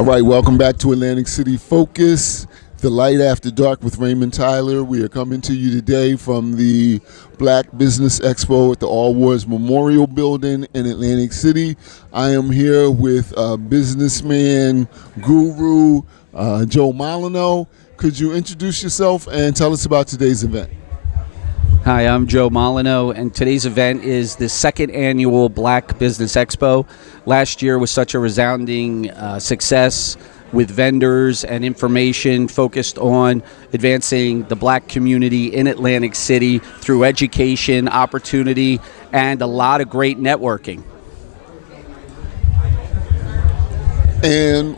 All right, welcome back to Atlantic City Focus, the Light After Dark with Raymond Tyler. We are coming to you today from the Black Business Expo at the All Wars Memorial Building in Atlantic City. I am here with businessman guru Joe Molineux. Could you introduce yourself and tell us about today's event? Hi, I'm Joe Molineux, and today's event is the second annual Black Business Expo. Last year was such a resounding success with vendors and information focused on advancing the black community in Atlantic City through education, opportunity, and a lot of great networking. And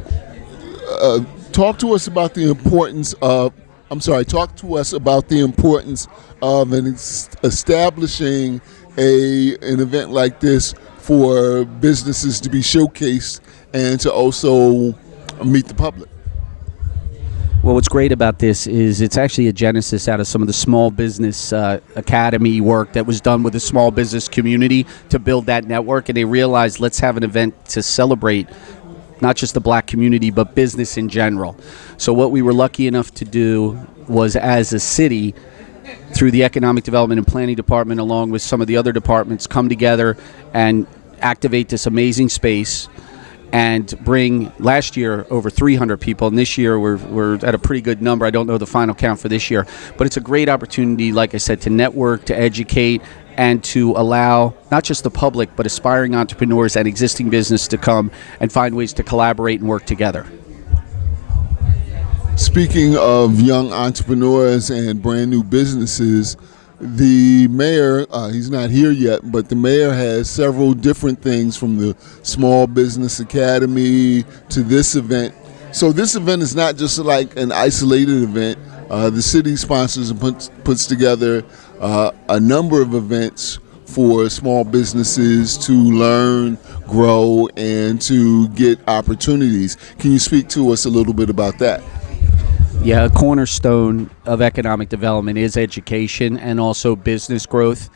talk to us about the importance of establishing an event like this for businesses to be showcased and to also meet the public. Well, what's great about this is it's actually a genesis out of some of the small business academy work that was done with the small business community to build that network, and they realized let's have an event to celebrate not just the black community, but business in general. So what we were lucky enough to do was, as a city, through the Economic Development and Planning Department, along with some of the other departments, come together and activate this amazing space and bring, last year, over 300 people, and this year we're at a pretty good number. I don't know the final count for this year, but it's a great opportunity, like I said, to network, to educate, and to allow not just the public, but aspiring entrepreneurs and existing business to come and find ways to collaborate and work together. Speaking of young entrepreneurs and brand new businesses, the mayor, he's not here yet, but the mayor has several different things, from the Small Business Academy to this event. So this event is not just like an isolated event. The city sponsors and puts together a number of events for small businesses to learn, grow, and to get opportunities. Can you speak to us a little bit about that? Yeah, a cornerstone of economic development is education and also business growth.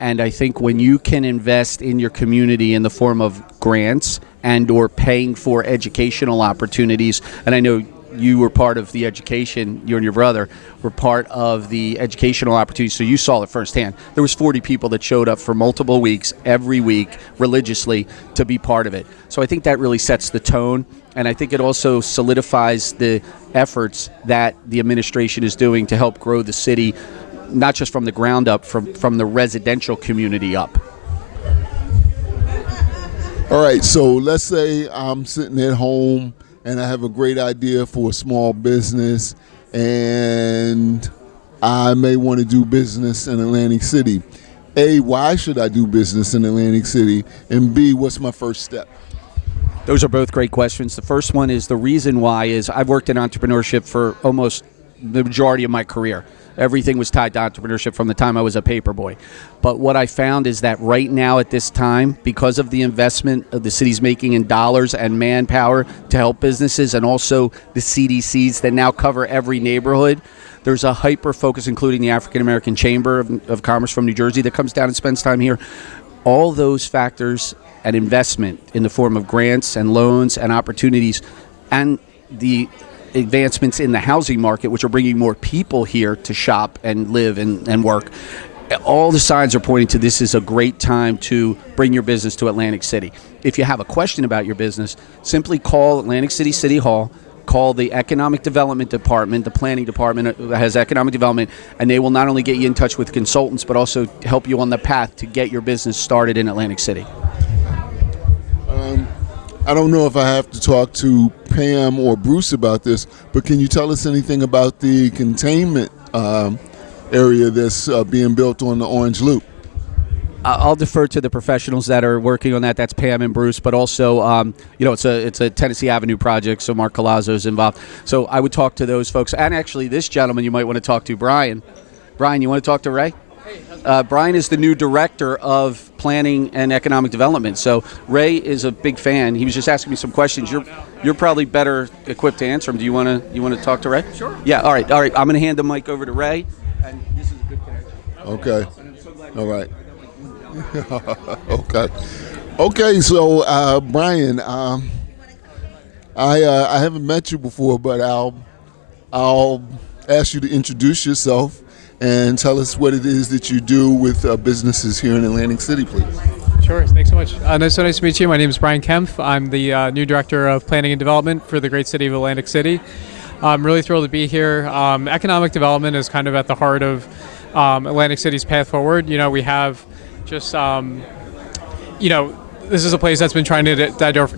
And I think when you can invest in your community in the form of grants and or paying for educational opportunities, and I know you were part of the education, you and your brother were part of the educational opportunities, so you saw it firsthand. There was 40 people that showed up for multiple weeks, every week, religiously, to be part of it. So I think that really sets the tone, and I think it also solidifies the efforts that the administration is doing to help grow the city, not just from the ground up, from the residential community up. All right, so let's say I'm sitting at home and I have a great idea for a small business, and I may want to do business in Atlantic City. A, why should I do business in Atlantic City? And B, what's my first step? Those are both great questions. The first one is, the reason why is I've worked in entrepreneurship for almost the majority of my career. Everything was tied to entrepreneurship from the time I was a paperboy. But what I found is that right now at this time, because of the investment of the city's making in dollars and manpower to help businesses, and also the CDCs that now cover every neighborhood, there's a hyper focus, including the African American Chamber of Commerce from New Jersey that comes down and spends time here. All those factors and investment in the form of grants and loans and opportunities, and the advancements in the housing market, which are bringing more people here to shop and live and work. All the signs are pointing to this is a great time to bring your business to Atlantic City. If you have a question about your business, simply call Atlantic City City Hall, call the Economic Development Department, the Planning Department has Economic Development, and they will not only get you in touch with consultants, but also help you on the path to get your business started in Atlantic City. I don't know if I have to talk to Pam or Bruce about this, but can you tell us anything about the containment area that's being built on the Orange Loop? I'll defer to the professionals that are working on that. That's Pam and Bruce, but also, it's a Tennessee Avenue project, so Mark Colazzo is involved. So I would talk to those folks, and actually this gentleman you might want to talk to, Brian. Brian, you want to talk to Ray? Brian is the new director of planning and economic development. So Ray is a big fan. He was just asking me some questions. You're probably better equipped to answer them. Do you want to talk to Ray? Sure. Yeah. All right. I'm going to hand the mic over to Ray. And this is a good connection. Okay. All right. Okay. Okay. So Brian, I haven't met you before, but I'll ask you to introduce yourself and tell us what it is that you do with businesses here in Atlantic City, please. Sure, thanks so much. Nice to meet you. My name is Brian Kempf. I'm the new Director of Planning and Development for the great city of Atlantic City. I'm really thrilled to be here. Economic development is kind of at the heart of Atlantic City's path forward. You know, we have just, this is a place that's been trying to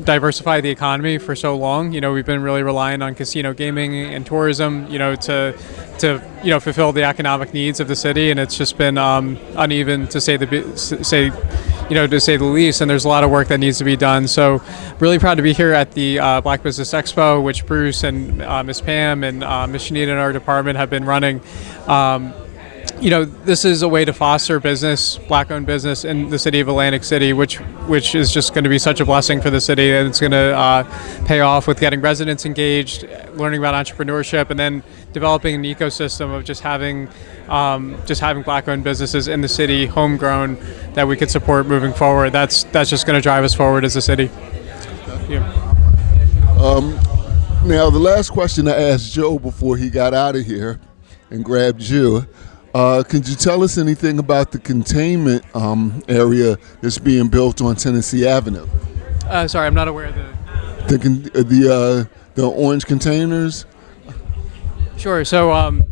diversify the economy for so long. You know, we've been really relying on casino gaming and tourism, to fulfill the economic needs of the city, and it's just been uneven to say the least. And there's a lot of work that needs to be done. So, really proud to be here at the Black Business Expo, which Bruce and Miss Pam and Miss Shanita in our department have been running. This is a way to foster business, Black-owned business in the city of Atlantic City, which is just going to be such a blessing for the city, and it's going to pay off with getting residents engaged, learning about entrepreneurship, and then developing an ecosystem of just having Black-owned businesses in the city, homegrown, that we could support moving forward. That's just going to drive us forward as a city. Yeah. Now, the last question I asked Joe before he got out of here and grabbed you. Could you tell us anything about the containment area that's being built on Tennessee Avenue? Sorry, I'm not aware of The orange containers. Sure. The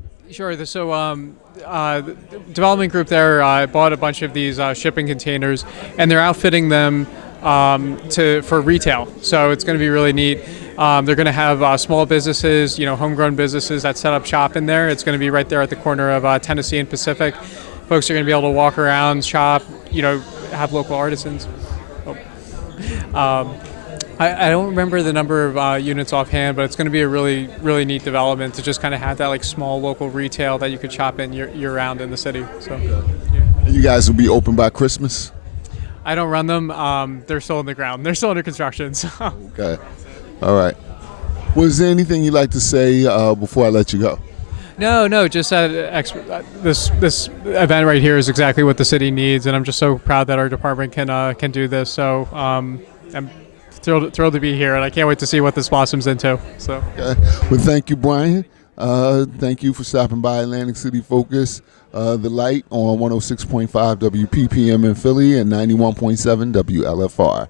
development group there bought a bunch of these shipping containers, and they're outfitting them for retail. So it's going to be really neat. They're going to have small businesses, homegrown businesses that set up shop in there. It's going to be right there at the corner of Tennessee and Pacific. Folks are going to be able to walk around, shop, have local artisans. I don't remember the number of units offhand, but it's going to be a really, really neat development to just kind of have that like small local retail that you could shop in year-round in the city. So, yeah. You guys will be open by Christmas? I don't run them. They're still in the ground. They're still under construction. So. Okay. All right. Was there anything you'd like to say before I let you go? No. Just that this event right here is exactly what the city needs, and I'm just so proud that our department can do this. So I'm thrilled to be here, and I can't wait to see what this blossoms into. So. Okay. Well, thank you, Brian. Thank you for stopping by Atlantic City Focus, The Light on 106.5 WPPM in Philly and 91.7 WLFR.